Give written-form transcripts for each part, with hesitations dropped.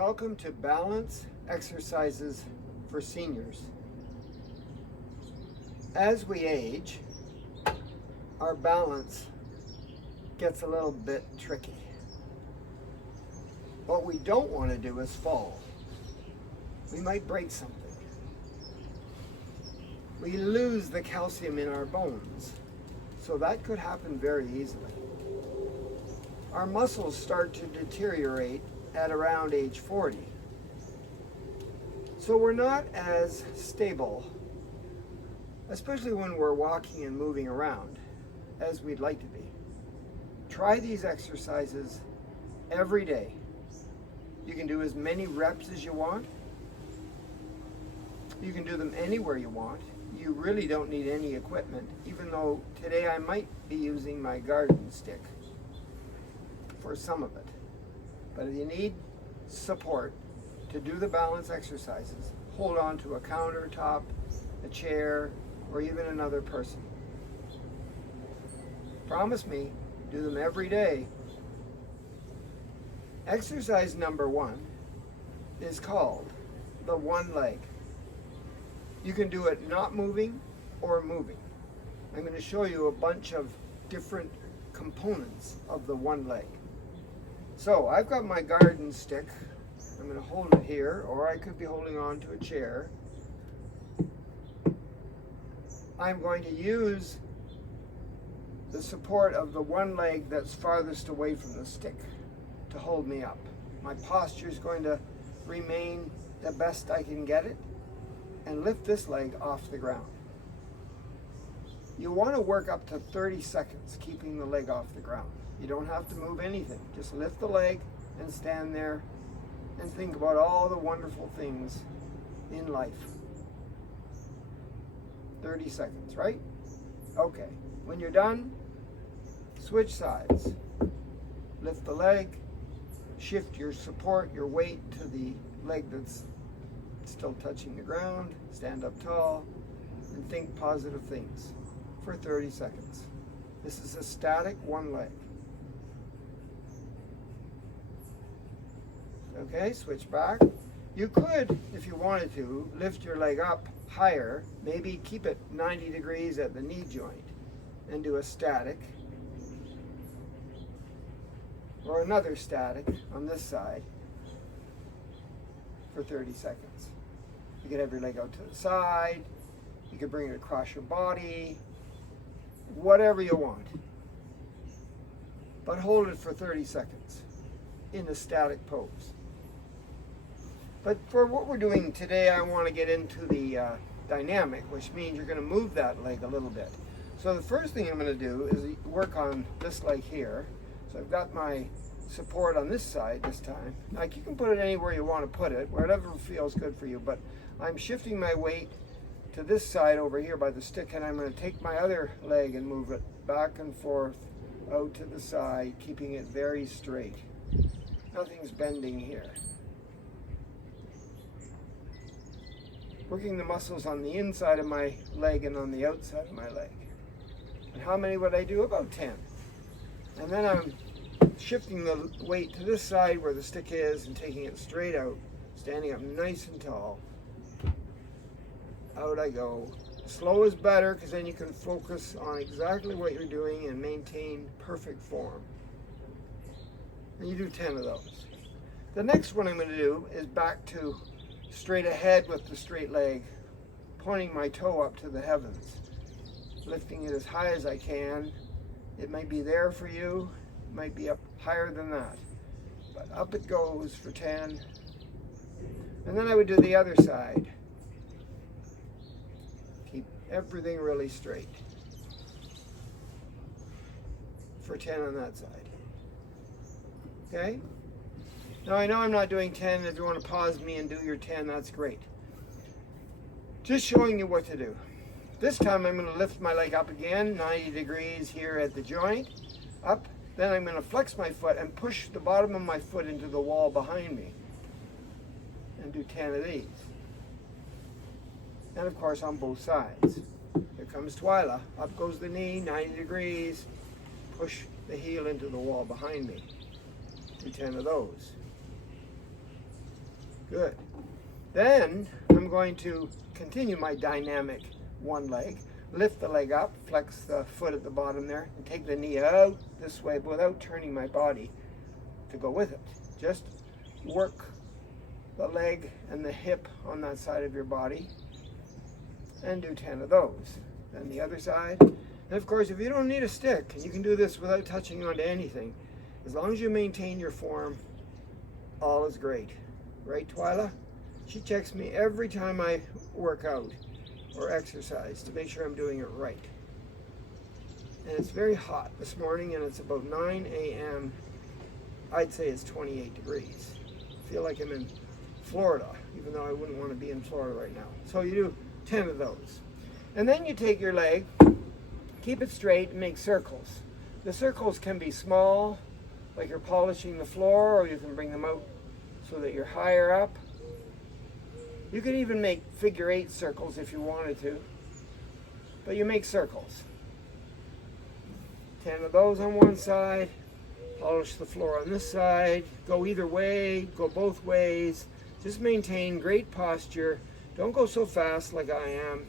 Welcome to Balance Exercises for Seniors. As we age, our balance gets a little bit tricky. What we don't want to do is fall. We might break something. We lose the calcium in our bones, so that could happen very easily. Our muscles start to deteriorate at around age 40. So we're not as stable, especially when we're walking and moving around, as we'd like to be. Try these exercises every day. You can do as many reps as you want. You can do them anywhere you want. You really don't need any equipment, even though today I might be using my garden stick for some of it. But if you need support to do the balance exercises, hold on to a countertop, a chair, or even another person. Promise me, do them every day. Exercise number 1 is called the one leg. You can do it not moving or moving. I'm going to show you a bunch of different components of the one leg. So I've got my garden stick. I'm going to hold it here, or I could be holding on to a chair. I'm going to use the support of the one leg that's farthest away from the stick to hold me up. My posture is going to remain the best I can get it and lift this leg off the ground. You want to work up to 30 seconds keeping the leg off the ground. You don't have to move anything. Just lift the leg and stand there and think about all the wonderful things in life. 30 seconds, right? Okay. When you're done, switch sides. Lift the leg, shift your support, your weight to the leg that's still touching the ground, stand up tall, and think positive things for 30 seconds. This is a static one leg. Okay, switch back. You could, if you wanted to, lift your leg up higher, maybe keep it 90 degrees at the knee joint and do a static. Or another static on this side for 30 seconds. You could have your leg out to the side. You could bring it across your body. Whatever you want. But hold it for 30 seconds in a static pose. But for what we're doing today, I want to get into the dynamic, which means you're going to move that leg a little bit. So the first thing I'm going to do is work on this leg here. So I've got my support on this side this time. Like, you can put it anywhere you want to put it, wherever feels good for you, but I'm shifting my weight to this side over here by the stick, and I'm going to take my other leg and move it back and forth out to the side, keeping it very straight. Nothing's bending here. Working the muscles on the inside of my leg and on the outside of my leg. And how many would I do? About 10. And then I'm shifting the weight to this side where the stick is and taking it straight out, standing up nice and tall. Out I go. Slow is better because then you can focus on exactly what you're doing and maintain perfect form. And you do 10 of those. The next one I'm going to do is back to straight ahead with the straight leg, pointing my toe up to the heavens, lifting it as high as I can. It might be there for you, it might be up higher than that, but up it goes for 10. And then I would do the other side. Keep everything really straight for 10 on that side. Okay? Now I know I'm not doing 10. If you want to pause me and do your 10, that's great. Just showing you what to do. This time I'm going to lift my leg up again, 90 degrees here at the joint, up. Then I'm going to flex my foot and push the bottom of my foot into the wall behind me. And do 10 of these. And of course on both sides. Here comes Twyla. Up goes the knee, 90 degrees. Push the heel into the wall behind me. Do 10 of those. Good. Then I'm going to continue my dynamic one leg. Lift the leg up, flex the foot at the bottom there, and take the knee out this way without turning my body to go with it. Just work the leg and the hip on that side of your body and do 10 of those. Then the other side. And of course, if you don't need a stick, and you can do this without touching onto anything, as long as you maintain your form, all is great. Right, Twyla? She checks me every time I work out or exercise to make sure I'm doing it right. And it's very hot this morning, and it's about 9 a.m. I'd say it's 28 degrees. I feel like I'm in Florida, even though I wouldn't want to be in Florida right now. So you do 10 of those. And then you take your leg, keep it straight, and make circles. The circles can be small, like you're polishing the floor, or you can bring them out so that you're higher up. You could even make figure 8 circles if you wanted to, but you make circles. 10 of those on one side, polish the floor on this side, go either way, go both ways. Just maintain great posture. Don't go so fast like I am.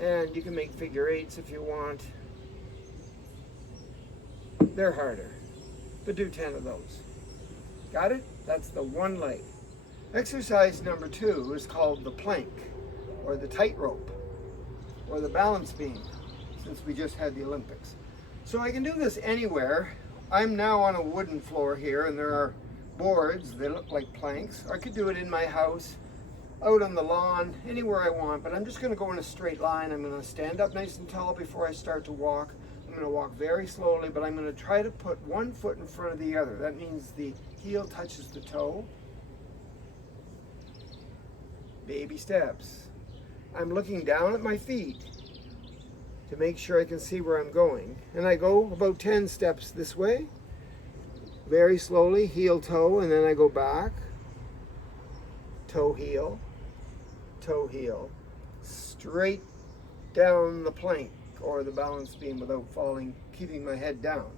And you can make figure 8s if you want. They're harder, but do 10 of those. Got it? That's the one leg. Exercise number 2 is called the plank, or the tightrope, or the balance beam, since we just had the Olympics. So I can do this anywhere. I'm now on a wooden floor here, and there are boards. They look like planks. I could do it in my house, out on the lawn, anywhere I want, but I'm just going to go in a straight line. I'm going to stand up nice and tall before I start to walk. I'm going to walk very slowly, but I'm going to try to put one foot in front of the other. That means the heel touches the toe. Baby steps. I'm looking down at my feet to make sure I can see where I'm going. And I go about 10 steps this way, very slowly, heel, toe, and then I go back, toe, heel, straight down the plank or the balance beam without falling, keeping my head down.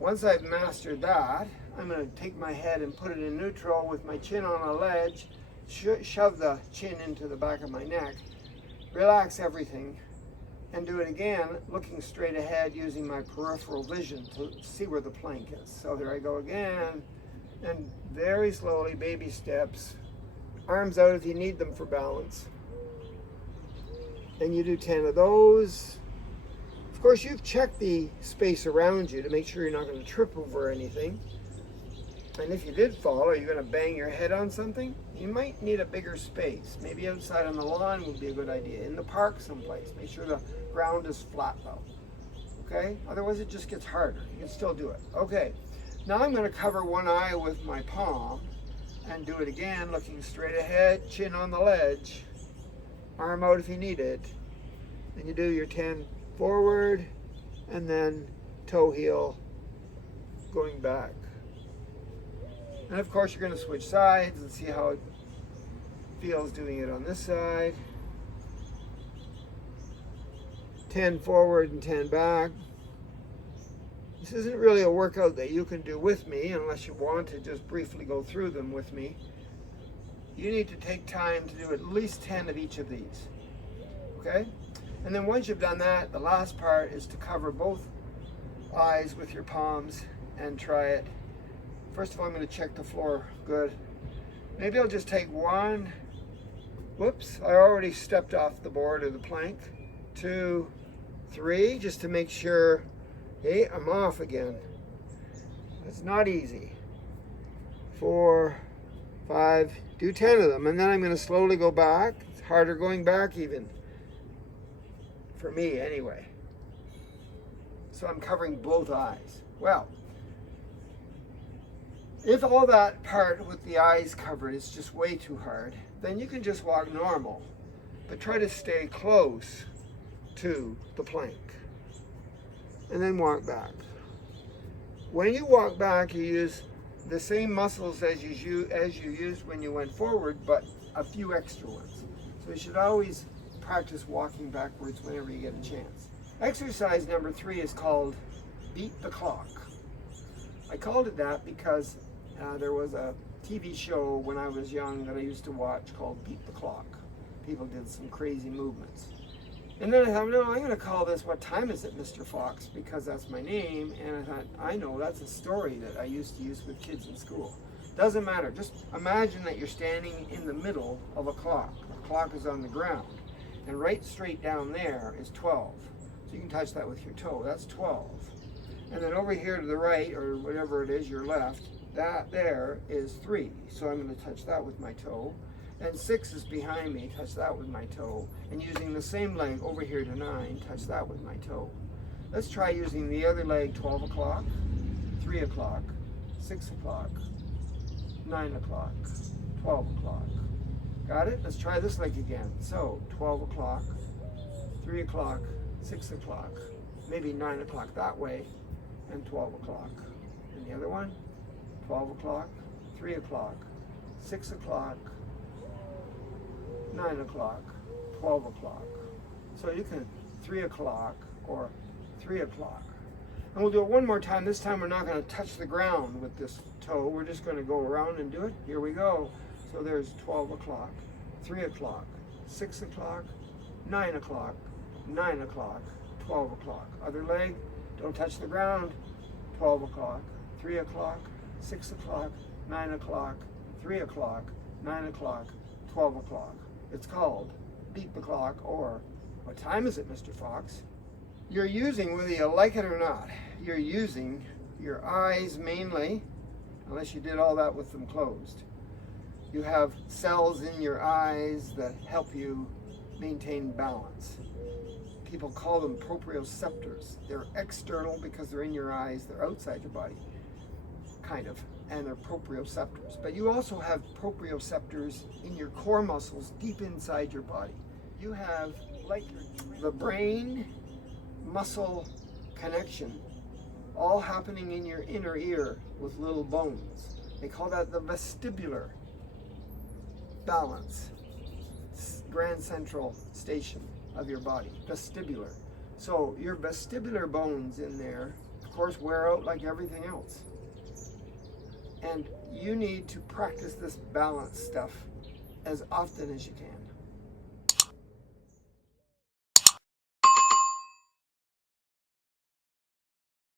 Once I've mastered that, I'm going to take my head and put it in neutral with my chin on a ledge, shove the chin into the back of my neck, relax everything, and do it again, looking straight ahead using my peripheral vision to see where the plank is. So there I go again, and very slowly, baby steps, arms out if you need them for balance. And you do 10 of those. Of course, you've checked the space around you to make sure you're not going to trip over anything. And if you did fall, are you going to bang your head on something? You might need a bigger space. Maybe outside on the lawn would be a good idea. In the park someplace. Make sure the ground is flat though. Okay? Otherwise it just gets harder. You can still do it. Okay. Now I'm going to cover one eye with my palm and do it again, looking straight ahead, chin on the ledge, arm out if you need it. Then you do your 10 forward and then toe heel going back. And of course you're going to switch sides and see how it feels doing it on this side. 10 forward and 10 back. This isn't really a workout that you can do with me unless you want to just briefly go through them with me. You need to take time to do at least 10 of each of these. Okay? And then once you've done that, the last part is to cover both eyes with your palms and try it. First of all, I'm going to check the floor good. Maybe I'll just take one. Whoops, I already stepped off the board or the plank. 2, 3, just to make sure. Hey, I'm off again. It's not easy. 4, 5, do 10 of them. And then I'm going to slowly go back. It's harder going back even. For me, anyway. So I'm covering both eyes. Well, if all that part with the eyes covered is just way too hard, then you can just walk normal, but try to stay close to the plank. And then walk back. When you walk back, you use the same muscles as you used when you went forward, but a few extra ones. So you should always practice walking backwards whenever you get a chance. Exercise number 3 is called Beat the Clock. I called it that because there was a TV show when I was young that I used to watch called Beat the Clock. People did some crazy movements. And then I thought, no, I'm going to call this What Time Is It, Mr. Fox, because that's my name. And I thought, I know, that's a story that I used to use with kids in school. Doesn't matter. Just imagine that you're standing in the middle of a clock. The clock is on the ground. And right straight down there is 12. So you can touch that with your toe. That's 12. And then over here to the right, or whatever it is, your left, that there is 3. So I'm going to touch that with my toe. And 6 is behind me, touch that with my toe. And using the same leg over here to 9, touch that with my toe. Let's try using the other leg, 12 o'clock, 3 o'clock, 6 o'clock, 9 o'clock, 12 o'clock. Got it? Let's try this leg again. So 12 o'clock, 3 o'clock, 6 o'clock, maybe 9 o'clock that way, and 12 o'clock. And the other one, 12 o'clock, 3 o'clock, 6 o'clock, 9 o'clock, 12 o'clock. So you can 3 o'clock or 3 o'clock. And we'll do it one more time. This time we're not going to touch the ground with this toe. We're just going to go around and do it. Here we go. So there's 12 o'clock, 3 o'clock, 6 o'clock, 9 o'clock, 9 o'clock, 12 o'clock. Other leg, don't touch the ground. 12 o'clock, 3 o'clock, 6 o'clock, 9 o'clock, 3 o'clock, 9 o'clock, 12 o'clock. It's called Beat the Clock, or What Time Is It, Mr. Fox? You're using, whether you like it or not, you're using your eyes mainly, unless you did all that with them closed. You have cells in your eyes that help you maintain balance. People call them proprioceptors. They're external because they're in your eyes. They're outside your body, kind of, and they're proprioceptors. But you also have proprioceptors in your core muscles deep inside your body. You have, like the brain muscle connection, all happening in your inner ear with little bones. They call that the vestibular balance, grand central station of your body, vestibular. So your vestibular bones in there, of course, wear out like everything else. And you need to practice this balance stuff as often as you can.